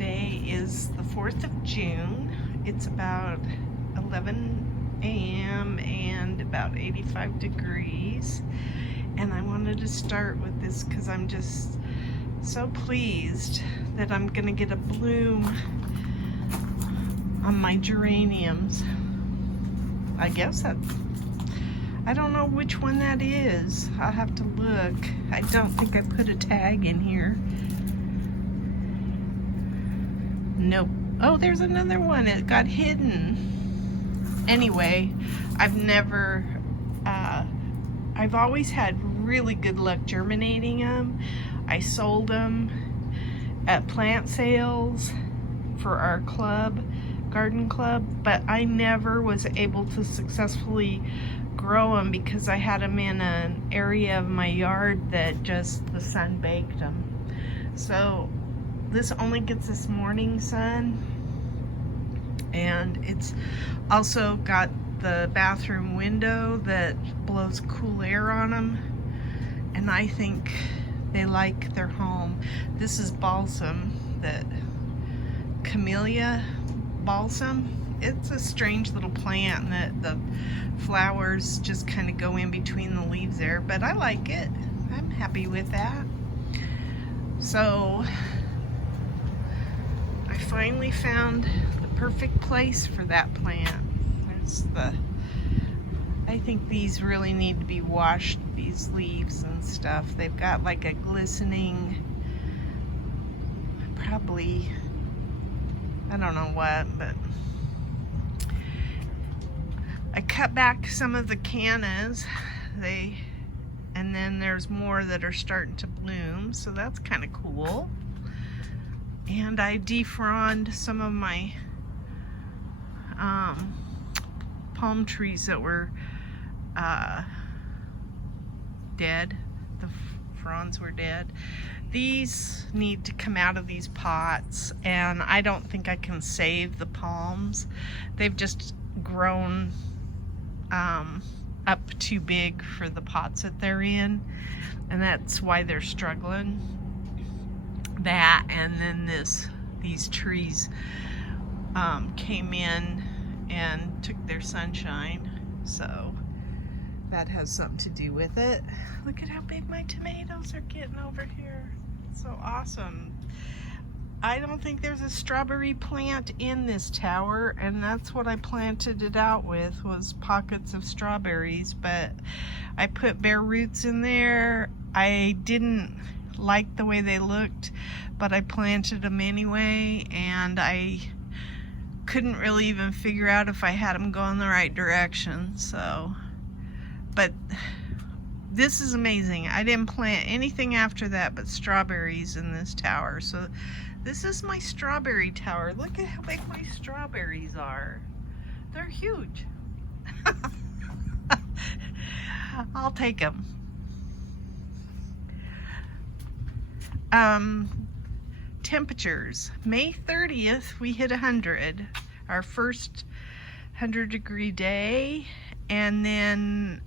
Today is the 4th of June. It's about 11 a.m. and about 85 degrees. And I wanted to start with this because I'm just so pleased that I'm gonna get a bloom on my geraniums. I guess I don't know which one that is. I'll have to look. I don't think I put a tag in here. Nope. Oh, there's another one. It got hidden. Anyway, I've always had really good luck germinating them. I sold them at plant sales for our club, garden club, but I never was able to successfully grow them because I had them in an area of my yard that just the sun baked them. So this only gets this morning sun, and it's also got the bathroom window that blows cool air on them, and I think they like their home. This is balsam, that camellia balsam. It's a strange little plant that the flowers just kind of go in between the leaves there, but I like it. I'm happy with that. So I finally found the perfect place for that plant. I think these really need to be washed, these leaves and stuff. They've got like a glistening, probably, I don't know what, but I cut back some of the cannas. And then there's more that are starting to bloom, so that's kind of cool. And I defronded some of my palm trees that were dead. The fronds were dead. These need to come out of these pots, and I don't think I can save the palms. They've just grown up too big for the pots that they're in, and that's why they're struggling. That, and then these trees came in and took their sunshine, so that has something to do with it. Look at how big my tomatoes are getting over here. So awesome. I don't think there's a strawberry plant in this tower, and that's what I planted it out with, was pockets of strawberries, but I put bare roots in there. I didn't like the way they looked, but I planted them anyway, and I couldn't really even figure out if I had them going the right direction. So, but this is amazing. I didn't plant anything after that but strawberries in this tower. So this is my strawberry tower. Look at how big my strawberries are. They're huge. I'll take them. Temperatures. May 30th, we hit 100. Our first 100-degree day. And then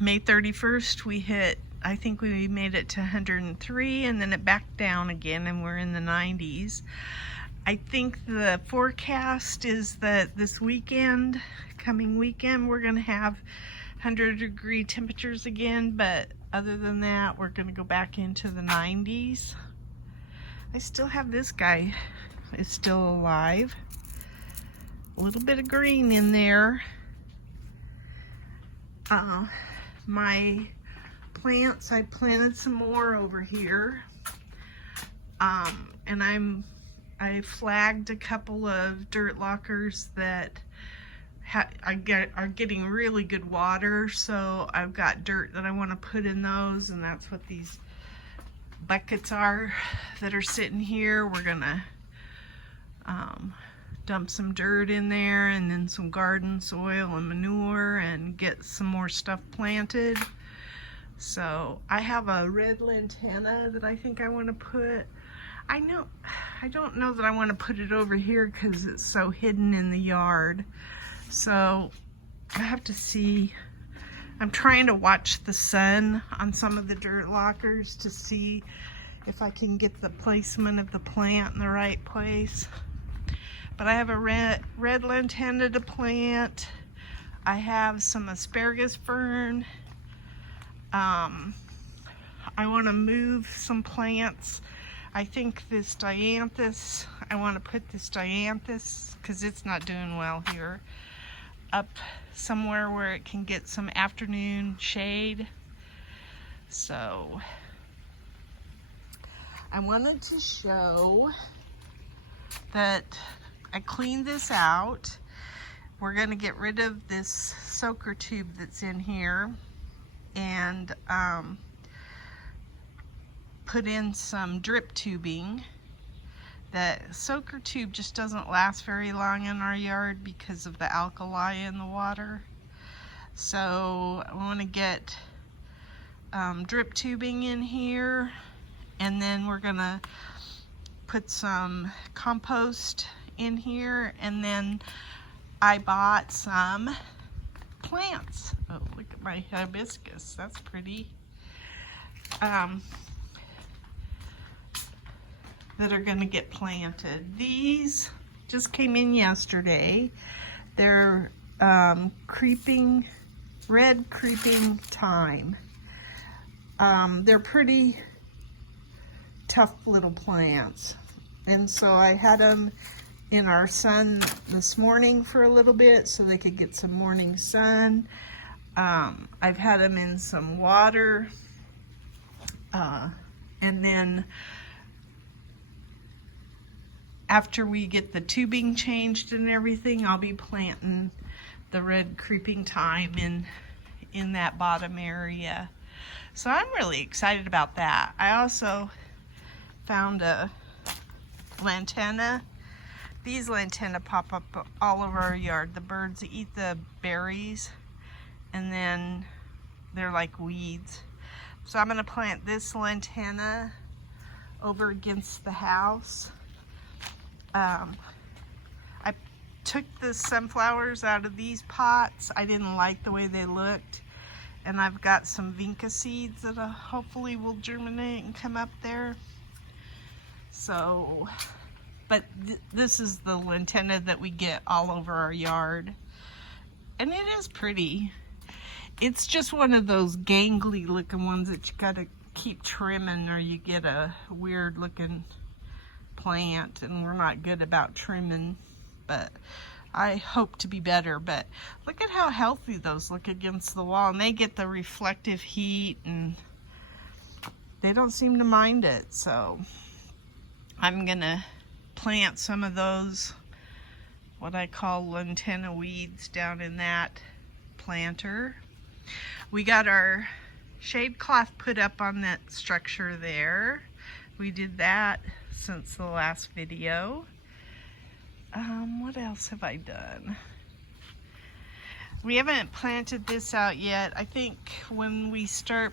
May 31st, we hit, I think we made it to 103, and then it backed down again, and we're in the 90s. I think the forecast is that this weekend, coming weekend, we're gonna have 100-degree temperatures again, but other than that, we're gonna go back into the 90s. I still have this guy, is still alive. A little bit of green in there. My plants, I planted some more over here, and I flagged a couple of dirt lockers that are getting really good water, so I've got dirt that I want to put in those, and that's what these buckets are that are sitting here. We're gonna dump some dirt in there, and then some garden soil and manure, and get some more stuff planted. So I have a red lantana that I think I want to put. I don't know that I want to put it over here because it's so hidden in the yard. So I have to see. I'm trying to watch the sun on some of the dirt lockers to see if I can get the placement of the plant in the right place. But I have a red lantana to plant. I have some asparagus fern. I want to move some plants. I think this dianthus, I want to put this dianthus, because it's not doing well here, up somewhere where it can get some afternoon shade. So I wanted to show that I cleaned this out. We're going to get rid of this soaker tube that's in here and put in some drip tubing. The soaker tube just doesn't last very long in our yard because of the alkali in the water. So I want to get drip tubing in here, and then we're gonna put some compost in here, and then I bought some plants. Oh, look at my hibiscus, that's pretty. That are gonna get planted. These just came in yesterday. They're red creeping thyme. They're pretty tough little plants. And so I had them in our sun this morning for a little bit so they could get some morning sun. I've had them in some water. And then after we get the tubing changed and everything, I'll be planting the red creeping thyme in that bottom area. So I'm really excited about that. I also found a lantana. These lantana pop up all over our yard. The birds eat the berries and then they're like weeds. So I'm gonna plant this lantana over against the house. I took the sunflowers out of these pots. I didn't like the way they looked. And I've got some vinca seeds that hopefully will germinate and come up there. So, but this is the lantana that we get all over our yard. And it is pretty. It's just one of those gangly looking ones that you gotta keep trimming or you get a weird looking plant, and we're not good about trimming, but I hope to be better. But look at how healthy those look against the wall, and they get the reflective heat and they don't seem to mind it. So I'm gonna plant some of those, what I call lantana weeds, down in that planter. We got our shade cloth put up on that structure there. We did that since the last video. What else have I done? We haven't planted this out yet. I think when we start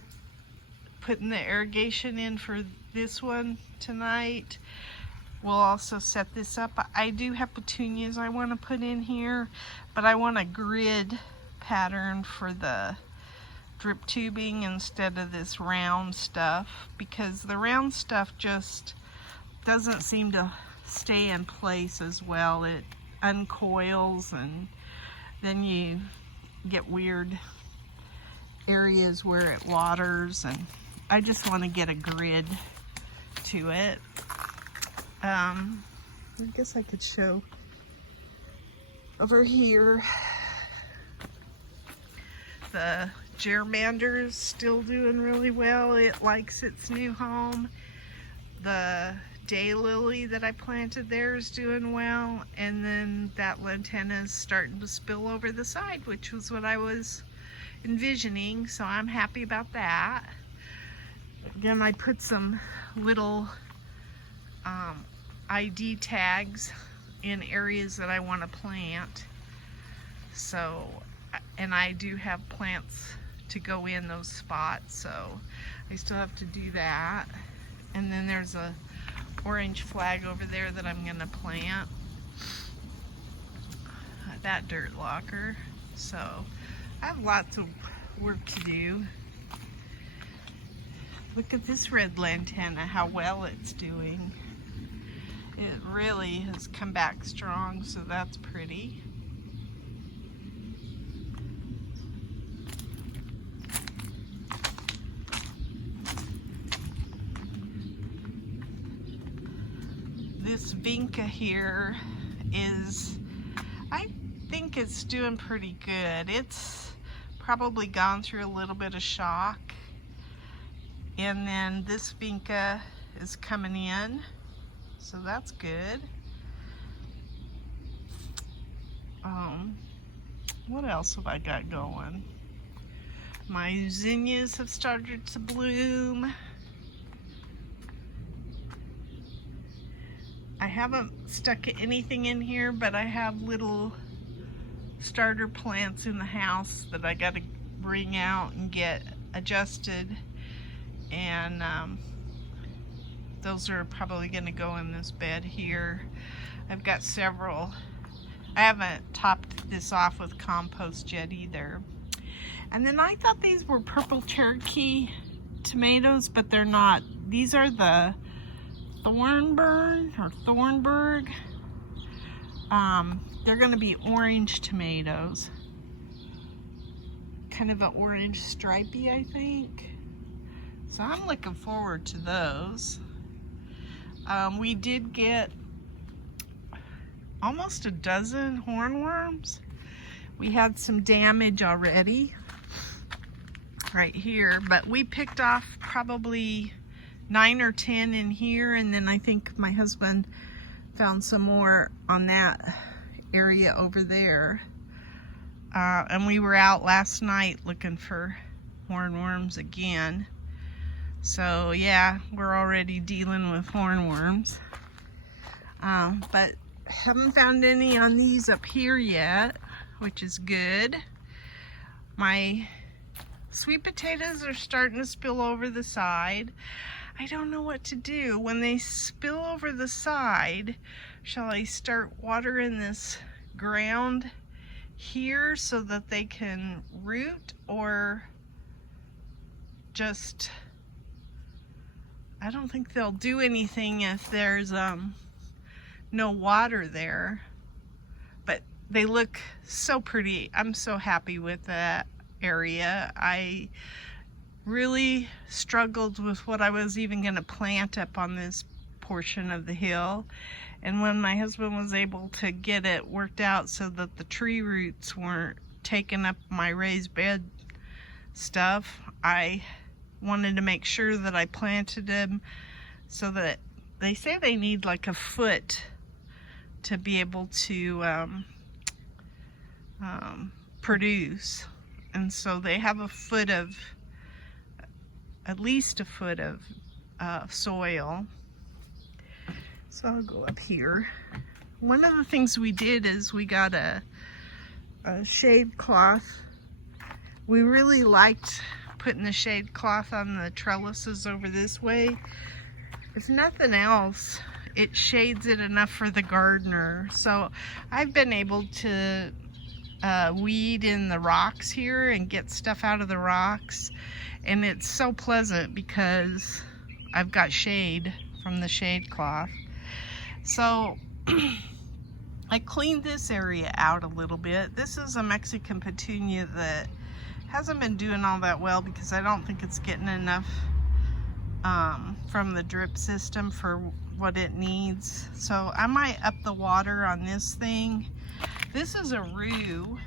putting the irrigation in for this one tonight, we'll also set this up. I do have petunias I want to put in here, but I want a grid pattern for the drip tubing instead of this round stuff, because the round stuff just doesn't seem to stay in place as well. It uncoils and then you get weird areas where it waters, and I just want to get a grid to it. I guess I could show over here. The germander is still doing really well. It likes its new home. The daylily that I planted there is doing well, and then that lantana is starting to spill over the side, which was what I was envisioning, so I'm happy about that. Again, I put some little ID tags in areas that I want to plant. So, and I do have plants to go in those spots, so I still have to do that. And then there's a orange flag over there that I'm gonna plant, that dirt locker. So I have lots of work to do. Look at this red lantana, how well it's doing. It really has come back strong, so that's pretty. This vinca here is, I think it's doing pretty good. It's probably gone through a little bit of shock. And then this vinca is coming in, so that's good. What else have I got going? My zinnias have started to bloom. I haven't stuck anything in here, but I have little starter plants in the house that I got to bring out and get adjusted, and those are probably going to go in this bed here. I've got several. I haven't topped this off with compost yet either. And then I thought these were purple Cherokee tomatoes, but they're not. These are the Thornburn or Thornburg. They're going to be orange tomatoes. Kind of an orange stripey, I think. So I'm looking forward to those. We did get almost a dozen hornworms. We had some damage already right here, but we picked off probably 9 or 10 in here, and then I think my husband found some more on that area over there. And we were out last night looking for hornworms again. So yeah, we're already dealing with hornworms. But haven't found any on these up here yet, which is good. My sweet potatoes are starting to spill over the side. I don't know what to do. When they spill over the side, shall I start watering this ground here so that they can root, or just, I don't think they'll do anything if there's no water there. But they look so pretty. I'm so happy with that area. I really struggled with what I was even going to plant up on this portion of the hill, and when my husband was able to get it worked out so that the tree roots weren't taking up my raised bed stuff, I wanted to make sure that I planted them so that, they say they need like a foot to be able to produce, and so they have a foot of, at least a foot of soil. So I'll go up here. One of the things we did is we got a shade cloth. We really liked putting the shade cloth on the trellises over this way. If nothing else, it shades it enough for the gardener. So I've been able to weed in the rocks here and get stuff out of the rocks, and it's so pleasant because I've got shade from the shade cloth. So I cleaned this area out a little bit. This is a Mexican petunia that hasn't been doing all that well because I don't think it's getting enough from the drip system for what it needs. So I might up the water on this thing. This is a rue,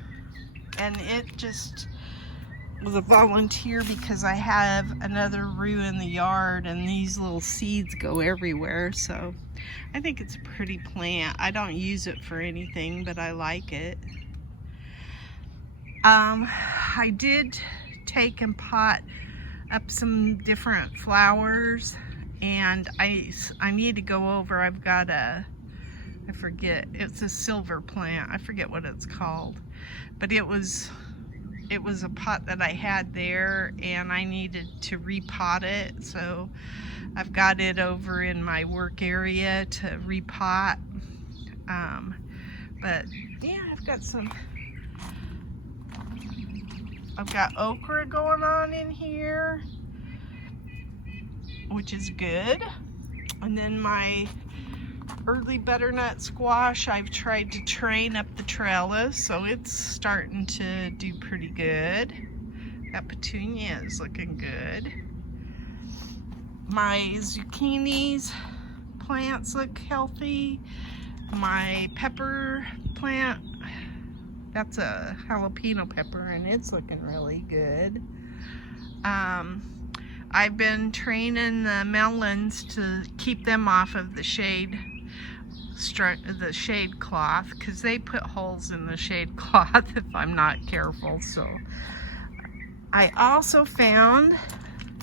and it just was a volunteer because I have another rue in the yard, and these little seeds go everywhere. So I think it's a pretty plant. I don't use it for anything, but I like it. I did take and pot up some different flowers, and I need to go over. I've got a, I forget, it's a silver plant. I forget what it's called, but it was a pot that I had there, and I needed to repot it. So I've got it over in my work area to repot. But yeah, I've got okra going on in here. which is good. And then my early butternut squash, I've tried to train up the trellis, so it's starting to do pretty good. That petunia is looking good. My zucchinis plants look healthy. My pepper plant, that's a jalapeno pepper, and it's looking really good. I've been training the melons to keep them off of the shade cloth, because they put holes in the shade cloth if I'm not careful. So I also found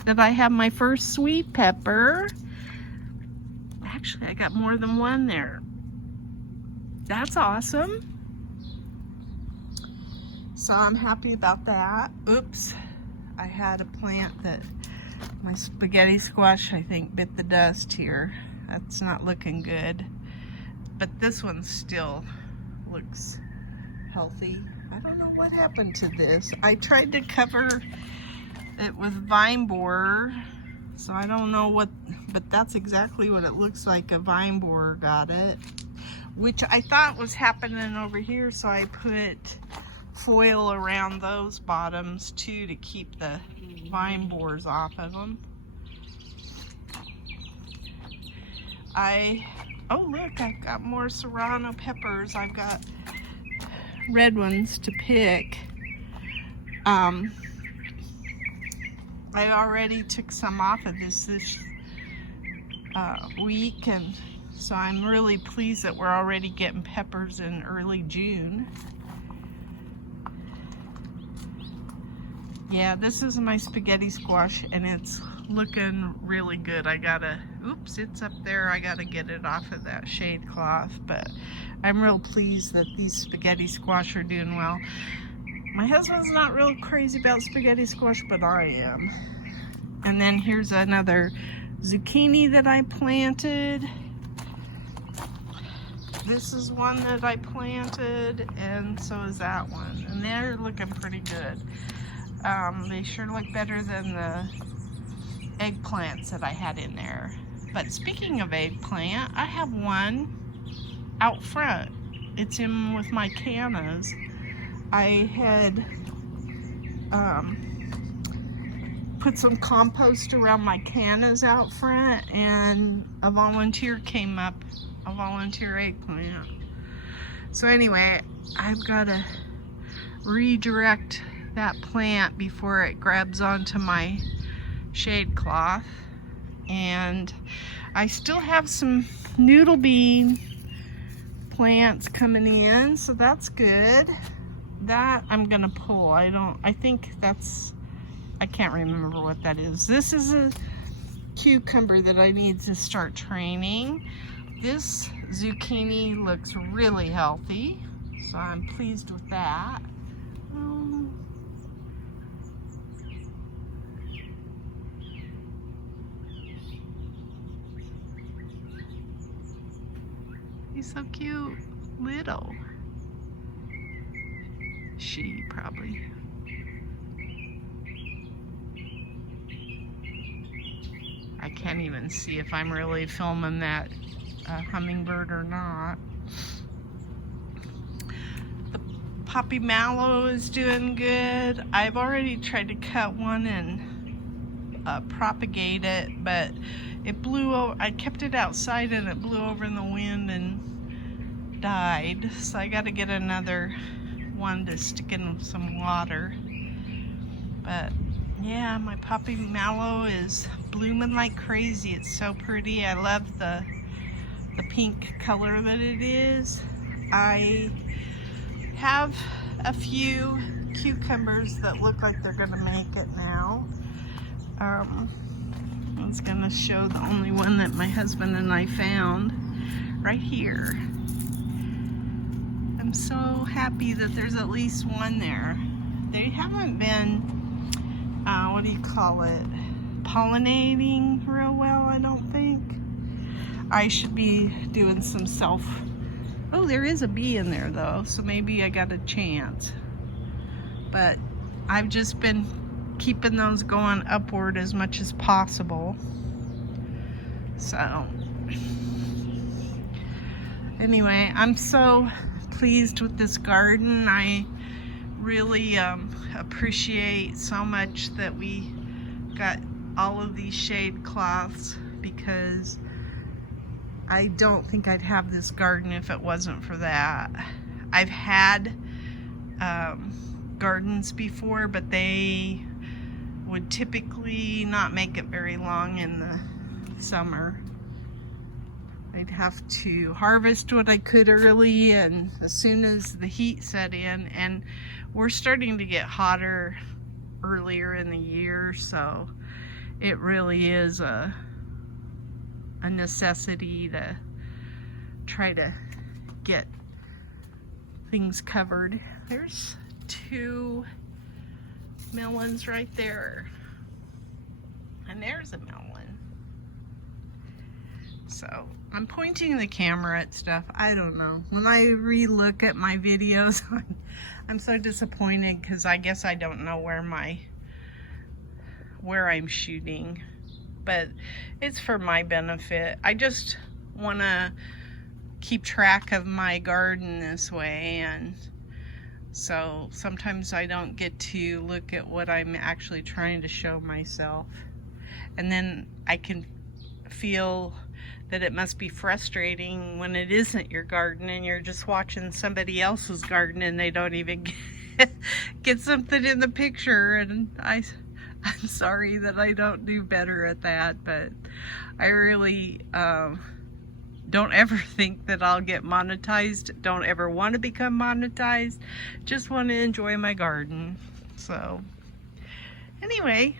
that I have my first sweet pepper. Actually, I got more than one there. That's awesome. So I'm happy about that. Oops, I had a plant that my spaghetti squash, I think, bit the dust here. That's not looking good. But this one still looks healthy. I don't know what happened to this. I tried to cover it with vine borer, so I don't know what, but that's exactly what it looks like. A vine borer got it, which I thought was happening over here, so I put foil around those bottoms too to keep the vine borers off of them. Oh look, I've got more serrano peppers. I've got red ones to pick. I already took some off of this week, and so I'm really pleased that we're already getting peppers in early June. Yeah, this is my spaghetti squash, and it's looking really good. I gotta, oops, it's up there. I gotta get it off of that shade cloth, but I'm real pleased that these spaghetti squash are doing well. My husband's not real crazy about spaghetti squash, but I am. And then here's another zucchini that I planted. This is one that I planted, and so is that one. And they're looking pretty good. They sure look better than the eggplants that I had in there. But speaking of eggplant, I have one out front. It's in with my cannas. I had put some compost around my cannas out front, and a volunteer came up, a volunteer eggplant. So anyway, I've got to redirect that plant before it grabs onto my shade cloth. And I still have some noodle bean plants coming in, so that's good. That I'm gonna pull. I think that's, I can't remember what that is. This is a cucumber that I need to start training. This zucchini looks really healthy, so I'm pleased with that. He's so cute, little. She probably. I can't even see if I'm really filming that hummingbird or not. The poppy mallow is doing good. I've already tried to cut one and propagate it, but it blew over. I kept it outside and it blew over in the wind and died. So I got to get another one to stick in some water. But yeah, my poppy mallow is blooming like crazy. It's so pretty. I love the pink color that it is. I have a few cucumbers that look like they're gonna make it now. I was gonna show the only one that my husband and I found right here. I'm so happy that there's at least one there. They haven't been, what do you call it, pollinating real well, I don't think. I should be doing some oh, there is a bee in there though, so maybe I got a chance. But I've just been keeping those going upward as much as possible. So anyway, I'm so pleased with this garden. I really appreciate so much that we got all of these shade cloths, because I don't think I'd have this garden if it wasn't for that. I've had gardens before, but they would typically not make it very long in the summer. I'd have to harvest what I could early, and as soon as the heat set in, and we're starting to get hotter earlier in the year, so it really is a necessity to try to get things covered. There's 2 melons right there, and there's a melon. So I'm pointing the camera at stuff. I don't know. When I re-look at my videos, I'm so disappointed, because I guess I don't know where I'm shooting, but it's for my benefit. I just want to keep track of my garden this way, and so sometimes I don't get to look at what I'm actually trying to show myself, and then I can feel that it must be frustrating when it isn't your garden and you're just watching somebody else's garden and they don't even get something in the picture. And I'm sorry that I don't do better at that, but I really don't ever think that I'll get monetized. Don't ever want to become monetized. Just want to enjoy my garden. So anyway,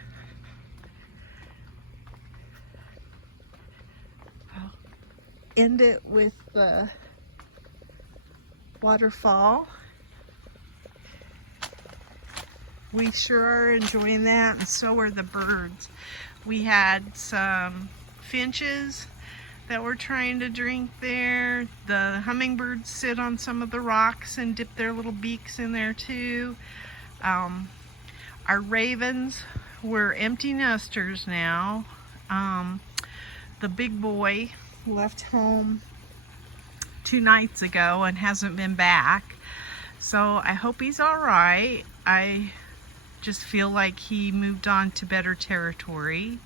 I'll end it with the waterfall. We sure are enjoying that, and so are the birds. We had some finches that were trying to drink there. The hummingbirds sit on some of the rocks and dip their little beaks in there too. Our ravens were empty nesters now. The big boy left home 2 nights ago and hasn't been back, so I hope he's all right. I just feel like he moved on to better territory,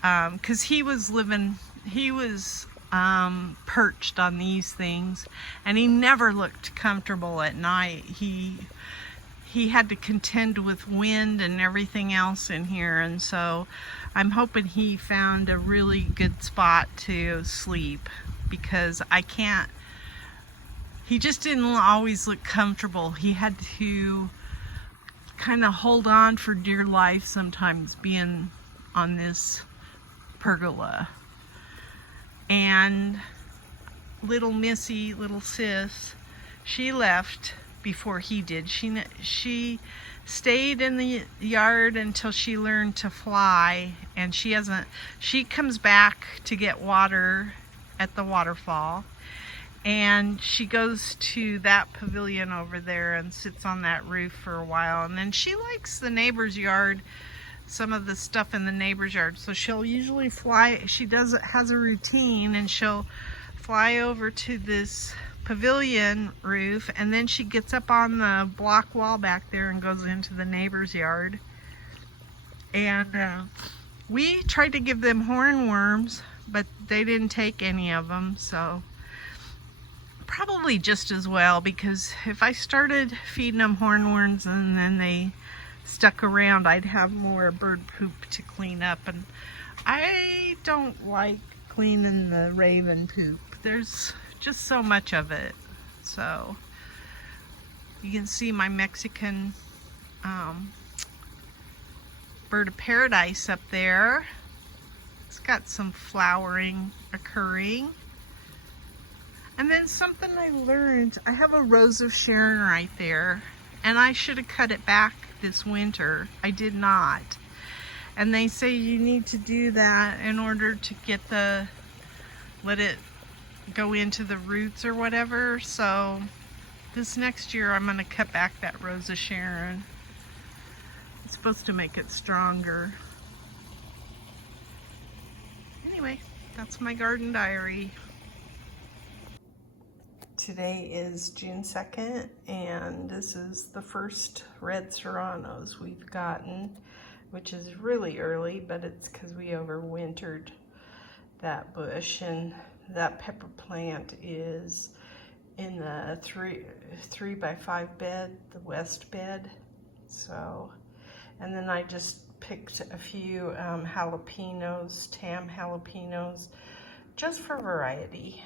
because he was perched on these things, and he never looked comfortable at night. He had to contend with wind and everything else in here, and so I'm hoping he found a really good spot to sleep, because he just didn't always look comfortable. He had to kind of hold on for dear life sometimes, being on this pergola. And little Missy, little sis, she left before he did. She stayed in the yard until she learned to fly, and she comes back to get water at the waterfall, and she goes to that pavilion over there and sits on that roof for a while, and then she likes the neighbor's yard, some of the stuff in the neighbor's yard, so she'll usually fly. She has a routine, and she'll fly over to this pavilion roof, and then she gets up on the block wall back there and goes into the neighbor's yard. And we tried to give them hornworms, but they didn't take any of them, so probably just as well, because if I started feeding them hornworms and then they stuck around, I'd have more bird poop to clean up, and I don't like cleaning the raven poop. There's just so much of it. So you can see my Mexican bird of paradise up there. It's got some flowering occurring. And then something I learned, I have a Rose of Sharon right there, and I should have cut it back this winter. I did not. And they say you need to do that in order to let it go into the roots or whatever. So this next year I'm going to cut back that Rose of Sharon. It's supposed to make it stronger. Anyway, That's my garden diary. Today is June 2nd, and this is the first red serranos we've gotten, which is really early, but it's because we overwintered that bush, and that pepper plant is in the 3x5 bed, the west bed. So, and then I just picked a few jalapenos, Tam jalapenos, just for variety.